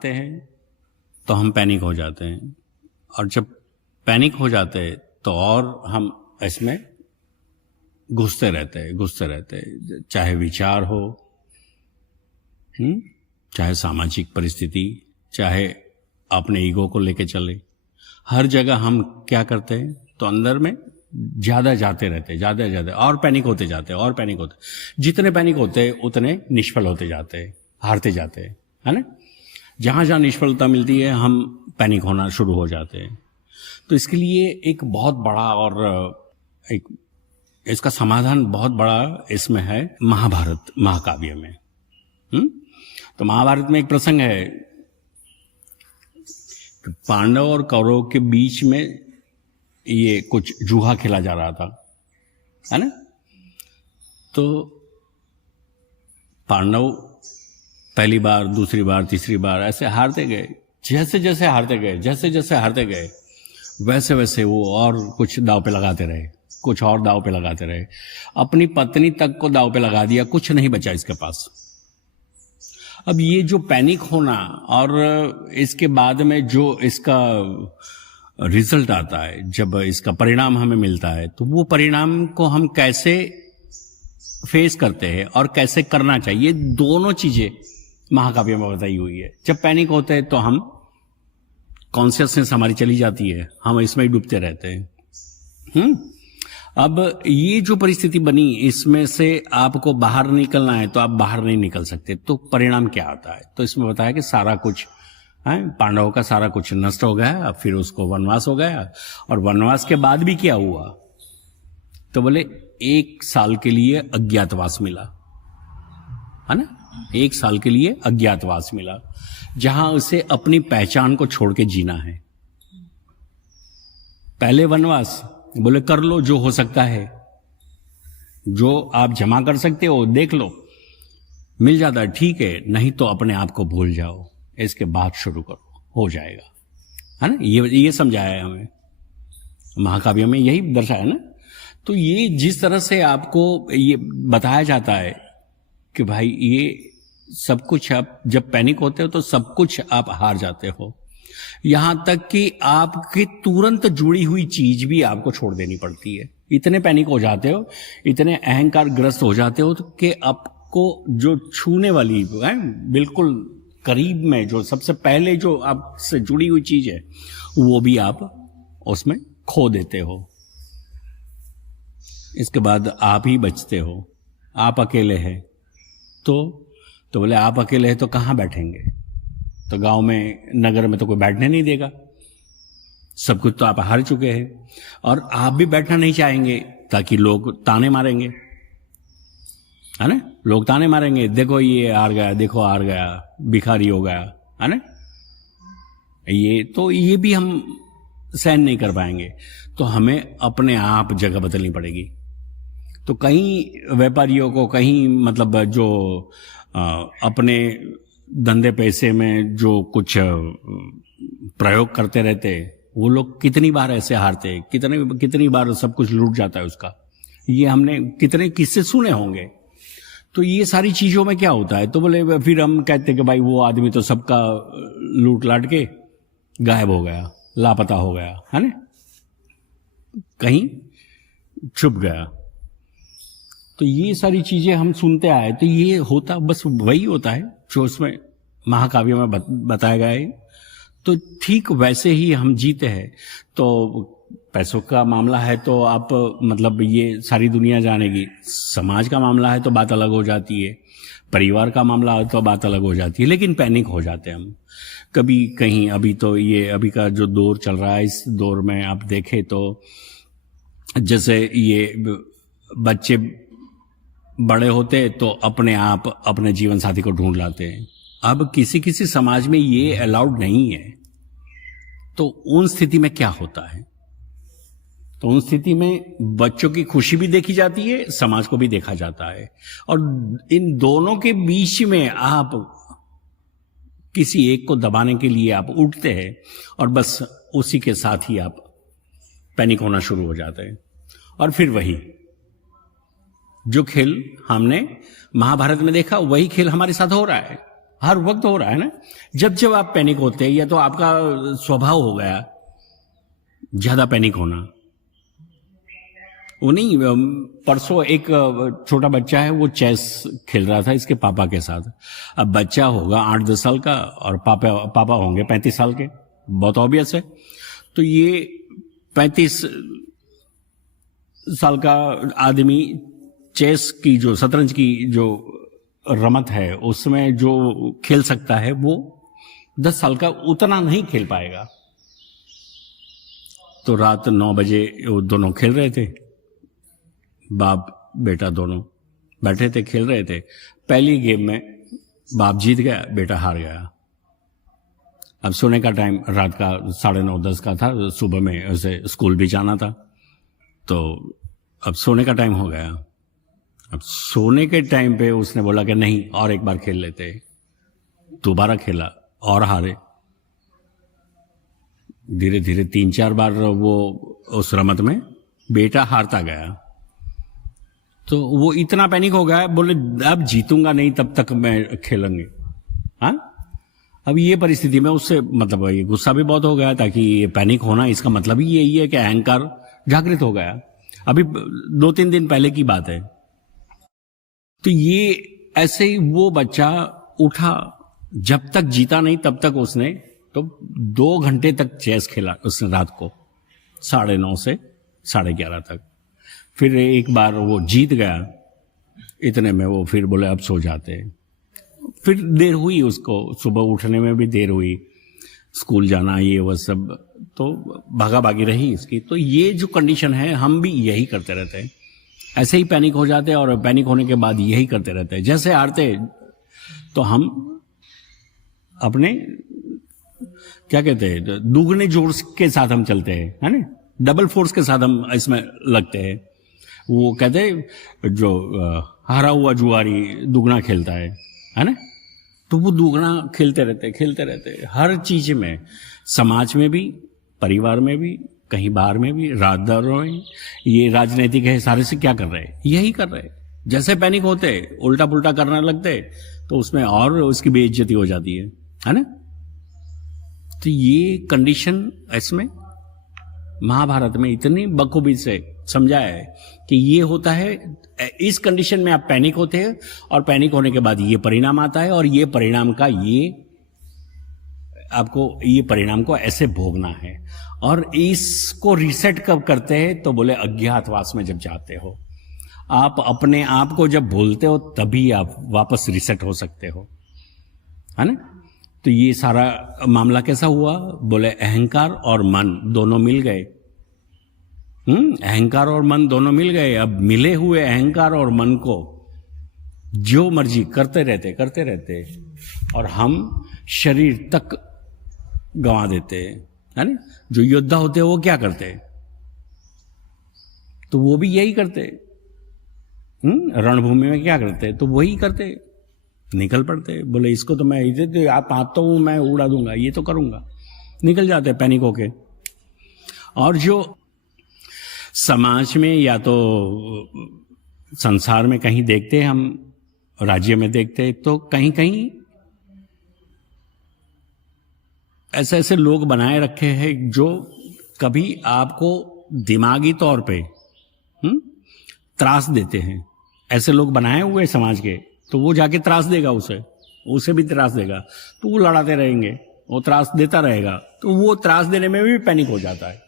आते हैं तो हम पैनिक हो जाते हैं, और जब पैनिक हो जाते हैं तो और हम इसमें घुसते रहते हैं, चाहे विचार हो, चाहे सामाजिक परिस्थिति, चाहे अपने ईगो को लेके चले, हर जगह हम क्या करते हैं तो अंदर में ज्यादा जाते रहते, ज्यादा और पैनिक होते जाते हैं, और पैनिक होते, जितने पैनिक होते हैं उतने निष्फल होते जाते हैं, हारते जाते हैं, है ना। जहां जहां निष्फलता मिलती है हम पैनिक होना शुरू हो जाते हैं। तो इसके लिए एक बहुत बड़ा और एक इसका समाधान बहुत बड़ा इसमें है महाभारत महाकाव्य में। तो महाभारत में एक प्रसंग है, पांडव और कौरव के बीच में ये कुछ जूहा खेला जा रहा था, है ना। तो पांडव पहली बार, दूसरी बार, तीसरी बार ऐसे हारते गए, जैसे जैसे हारते गए वैसे वैसे वो और कुछ दाव पे लगाते रहे, कुछ और दाव पे लगाते रहे, अपनी पत्नी तक को दाव पे लगा दिया, कुछ नहीं बचा इसके पास। अब ये जो पैनिक होना और इसके बाद में जो इसका रिजल्ट आता है, जब इसका परिणाम हमें मिलता है, तो वो परिणाम को हम कैसे फेस करते हैं और कैसे करना चाहिए, दोनों चीजें महाकाव्य में बताई हुई है। जब पैनिक होते हैं तो हम कॉन्शियसनेस हमारी चली जाती है, हम इसमें ही डूबते रहते हैं। अब ये जो परिस्थिति बनी, इसमें से आपको बाहर निकलना है तो आप बाहर नहीं निकल सकते। तो परिणाम क्या आता है, तो इसमें बताया कि सारा कुछ पांडवों का सारा कुछ नष्ट हो गया, फिर उसको वनवास हो गया, और वनवास के बाद भी क्या हुआ, तो बोले 1 साल के लिए अज्ञातवास मिला, है ना। 1 साल के लिए अज्ञातवास मिला, जहां उसे अपनी पहचान को छोड़ के जीना है। पहले वनवास बोले कर लो जो हो सकता है, जो आप जमा कर सकते हो देख लो, मिल जाता है ठीक है, नहीं तो अपने आप को भूल जाओ, इसके बाद शुरू करो, हो जाएगा, है ना। ये समझाया है हमें महाकाव्य में, यही दर्शाया ना। तो ये जिस तरह से आपको ये बताया जाता है कि भाई ये सब कुछ, आप जब पैनिक होते हो तो सब कुछ आप हार जाते हो, यहां तक कि आपकी तुरंत जुड़ी हुई चीज भी आपको छोड़ देनी पड़ती है। इतने पैनिक हो जाते हो, इतने अहंकार ग्रस्त हो जाते हो कि आपको जो छूने वाली है, बिल्कुल करीब में जो सबसे पहले जो आपसे जुड़ी हुई चीज है, वो भी आप उसमें खो देते हो। इसके बाद आप ही बचते हो, आप अकेले हैं। तो बोले आप अकेले हैं तो कहां बैठेंगे, तो गांव में, नगर में तो कोई बैठने नहीं देगा, सब कुछ तो आप हार चुके हैं, और आप भी बैठना नहीं चाहेंगे ताकि लोग ताने मारेंगे, है ना। लोग ताने मारेंगे, देखो ये हार गया, देखो हार गया, भिखारी हो गया, है ना। ये भी हम सहन नहीं कर पाएंगे, तो हमें अपने आप जगह बदलनी पड़ेगी। तो कहीं व्यापारियों को, कहीं मतलब जो अपने धंधे पैसे में जो कुछ प्रयोग करते रहते, वो लोग कितनी बार ऐसे हारते, कितनी बार सब कुछ लूट जाता है उसका। ये हमने कितने किस्से सुने होंगे। तो ये सारी चीजों में क्या होता है, तो बोले फिर हम कहते कि भाई वो आदमी तो सबका लूट लाट के गायब हो गया, लापता हो गया, है ना, कहीं छुप गया। तो ये सारी चीजें हम सुनते आए, तो ये होता बस वही होता है जो उसमें महाकाव्य में बताया गया है। तो ठीक वैसे ही हम जीते हैं। तो पैसों का मामला है तो आप मतलब ये सारी दुनिया जानेगी, समाज का मामला है तो बात अलग हो जाती है, परिवार का मामला है तो बात अलग हो जाती है, लेकिन पैनिक हो जाते हैं हम कभी कहीं। अभी तो ये अभी का जो दौर चल रहा है, इस दौर में आप देखें तो जैसे ये बच्चे बड़े होते तो अपने आप अपने जीवन साथी को ढूंढ लाते हैं। अब किसी किसी समाज में ये अलाउड नहीं है। तो उन स्थिति में क्या होता है, तो उन स्थिति में बच्चों की खुशी भी देखी जाती है, समाज को भी देखा जाता है, और इन दोनों के बीच में आप किसी एक को दबाने के लिए आप उठते हैं, और बस उसी के साथ ही आप पैनिक होना शुरू हो जाते हैं। और फिर वही जो खेल हमने महाभारत में देखा, वही खेल हमारे साथ हो रहा है। हर वक्त हो रहा है ना। जब जब आप पैनिक होते हैं, या तो आपका स्वभाव हो गया ज्यादा पैनिक होना। वो नहीं, परसों एक छोटा बच्चा है, वो चेस खेल रहा था इसके पापा के साथ। अब बच्चा होगा 8-10 साल का और पापा होंगे 35 साल के, बहुत ऑब्वियस है। तो ये 35 साल का आदमी चेस की जो शतरंज की जो रमत है उसमें जो खेल सकता है, वो 10 साल का उतना नहीं खेल पाएगा। तो रात 9 बजे वो दोनों खेल रहे थे, बाप बेटा दोनों बैठे थे, खेल रहे थे। पहली गेम में बाप जीत गया, बेटा हार गया। अब सोने का टाइम रात का 9:30-10 का था, सुबह में उसे स्कूल भी जाना था। तो अब सोने का टाइम हो गया। अब सोने के टाइम पे उसने बोला कि नहीं, और एक बार खेल लेते। दोबारा खेला और हारे। धीरे धीरे 3-4 बार वो उस रमत में बेटा हारता गया। तो वो इतना पैनिक हो गया, बोले अब जीतूंगा नहीं तब तक मैं खेलेंगे। हाँ, अब ये परिस्थिति में उससे मतलब ये गुस्सा भी बहुत हो गया, ताकि ये पैनिक होना इसका मतलब ही यही है कि अहंकार जागृत हो गया। अभी 2-3 दिन पहले की बात है। तो ये ऐसे ही वो बच्चा उठा, जब तक जीता नहीं तब तक उसने तो 2 घंटे तक चेस खेला उसने रात को, 9:30 से 11:30 तक। फिर एक बार वो जीत गया, इतने में वो फिर बोले अब सो जाते हैं। फिर देर हुई उसको, सुबह उठने में भी देर हुई, स्कूल जाना ये वो सब, तो भागा भागी रही इसकी। तो ये जो कंडीशन है, हम भी यही करते रहते हैं, ऐसे ही पैनिक हो जाते हैं और पैनिक होने के बाद यही करते रहते हैं। जैसे हारते तो हम अपने क्या कहते हैं, दुगने जोर के साथ हम चलते हैं, है ना, डबल फोर्स के साथ हम इसमें लगते हैं। वो कहते हैं जो हारा हुआ जुआरी दुगना खेलता है ना। तो वो दुगना खेलते रहते हर चीज में, समाज में भी, परिवार में भी, कहीं बाहर में भी, राजदारों में। ये राजनीतिक है, सारे से क्या कर रहे हैं, यही कर रहे हैं। जैसे पैनिक होते उल्टा पुल्टा करने लगते तो उसमें और उसकी बेइज्जती हो जाती है ना। तो ये कंडीशन इसमें महाभारत में इतनी बखूबी से समझाया है कि ये होता है, इस कंडीशन में आप पैनिक होते हैं और पैनिक होने के बाद ये परिणाम आता है, और ये परिणाम का आपको ये परिणाम को ऐसे भोगना है। और इसको रिसेट कब करते हैं, तो बोले अज्ञातवास में जब जाते हो, आप अपने आप को जब भूलते हो तभी आप वापस रिसेट हो सकते हो, है ना। तो ये सारा मामला कैसा हुआ, बोले अहंकार और मन दोनों मिल गए। अहंकार और मन दोनों मिल गए। अब मिले हुए अहंकार और मन को जो मर्जी करते रहते और हम शरीर तक गंवा देते है ना। जो योद्धा होते हैं वो क्या करते, तो वो भी यही करते। रणभूमि में क्या करते, तो वही करते, निकल पड़ते। बोले इसको तो मैं इधर आप आता हूं, मैं उड़ा दूंगा, ये तो करूंगा, निकल जाते पैनिक होके। और जो समाज में या तो संसार में कहीं देखते हैं, हम राज्य में देखते हैं, तो कहीं कहीं ऐसे ऐसे लोग बनाए रखे हैं जो कभी आपको दिमागी तौर पे त्रास देते हैं। ऐसे लोग बनाए हुए समाज के, तो वो जाके त्रास देगा, उसे भी त्रास देगा, तो वो लड़ाते रहेंगे, वो त्रास देता रहेगा, तो वो त्रास देने में भी पैनिक हो जाता है।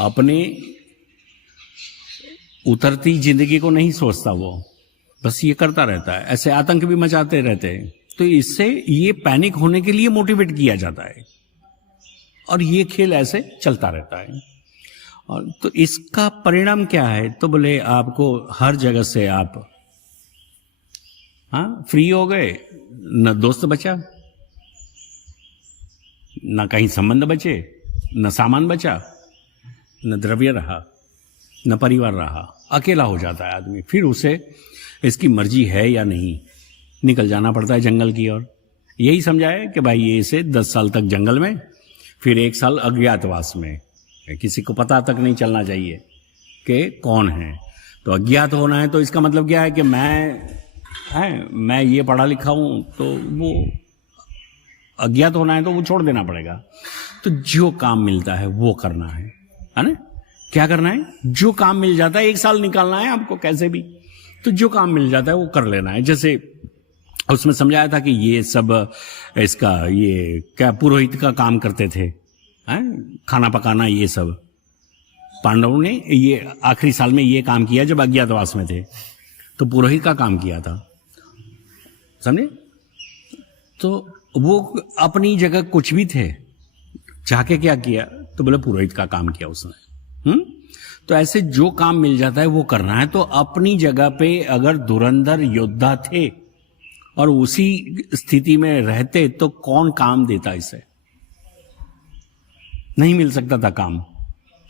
अपने उतरती जिंदगी को नहीं सोचता वो, बस ये करता रहता है, ऐसे आतंक भी मचाते रहते हैं। तो इससे ये पैनिक होने के लिए मोटिवेट किया जाता है, और ये खेल ऐसे चलता रहता है। और तो इसका परिणाम क्या है, तो बोले आपको हर जगह से आप फ्री हो गए, न दोस्त बचा, न कहीं संबंध बचे, न सामान बचा, न द्रव्य रहा, न परिवार रहा, अकेला हो जाता है आदमी। फिर उसे इसकी मर्जी है या नहीं, निकल जाना पड़ता है जंगल की ओर। यही समझाए कि भाई ये इसे 10 साल तक जंगल में, फिर 1 साल अज्ञातवास में, किसी को पता तक नहीं चलना चाहिए कि कौन है। तो अज्ञात होना है तो इसका मतलब क्या है कि मैं है, मैं ये पढ़ा लिखा हूं, तो वो अज्ञात होना है तो वो छोड़ देना पड़ेगा। तो जो काम मिलता है वो करना है ना? क्या करना है? जो काम मिल जाता है, 1 साल निकालना है आपको कैसे भी, तो जो काम मिल जाता है वो कर लेना है। जैसे उसमें समझाया था कि ये सब इसका ये क्या पुरोहित का काम करते थे, हैं? खाना पकाना, ये सब पांडवों ने ये आखिरी साल में ये काम किया जब अज्ञातवास में थे, तो पुरोहित का काम किया था, समझे? तो वो अपनी जगह कुछ भी थे, जाके क्या किया, तो बोले पुरोहित का काम किया उसने। तो ऐसे जो काम मिल जाता है वो करना है। तो अपनी जगह पे अगर धुरंधर योद्धा थे और उसी स्थिति में रहते तो कौन काम देता इसे? नहीं मिल सकता था काम,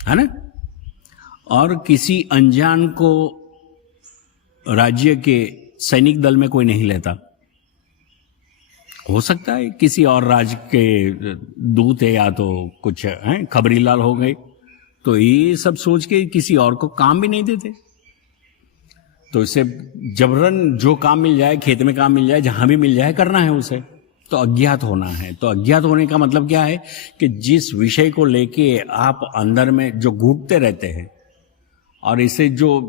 है ना? और किसी अनजान को राज्य के सैनिक दल में कोई नहीं लेता। हो सकता है किसी और राज्य के दूत है या तो कुछ हैं खबरीलाल हो गए, तो ये सब सोच के किसी और को काम भी नहीं देते। तो इसे जबरन जो काम मिल जाए, खेत में काम मिल जाए, जहां भी मिल जाए करना है उसे। तो अज्ञात होना है। तो अज्ञात होने का मतलब क्या है कि जिस विषय को लेके आप अंदर में जो घूटते रहते हैं और इसे जो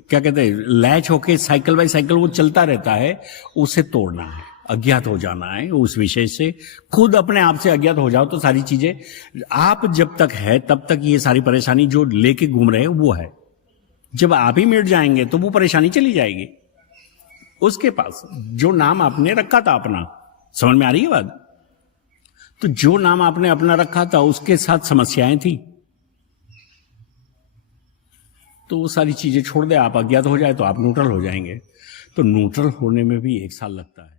क्या कहते हैं लैच होके साइकिल बाय साइकिल वो चलता रहता है, उसे तोड़ना है, अज्ञात हो जाना है उस विषय से। खुद अपने आप से अज्ञात हो जाओ तो सारी चीजें, आप जब तक है तब तक ये सारी परेशानी जो लेके घूम रहे हैं वो है। जब आप ही मिट जाएंगे तो वो परेशानी चली जाएगी उसके पास, जो नाम आपने रखा था अपना। समझ में आ रही है बात? तो जो नाम आपने अपना रखा था उसके साथ समस्याएं थी, तो वो सारी चीजें छोड़ दे, आप अज्ञात हो जाए तो आप न्यूट्रल हो जाएंगे। तो न्यूट्रल होने में भी 1 साल लगता है।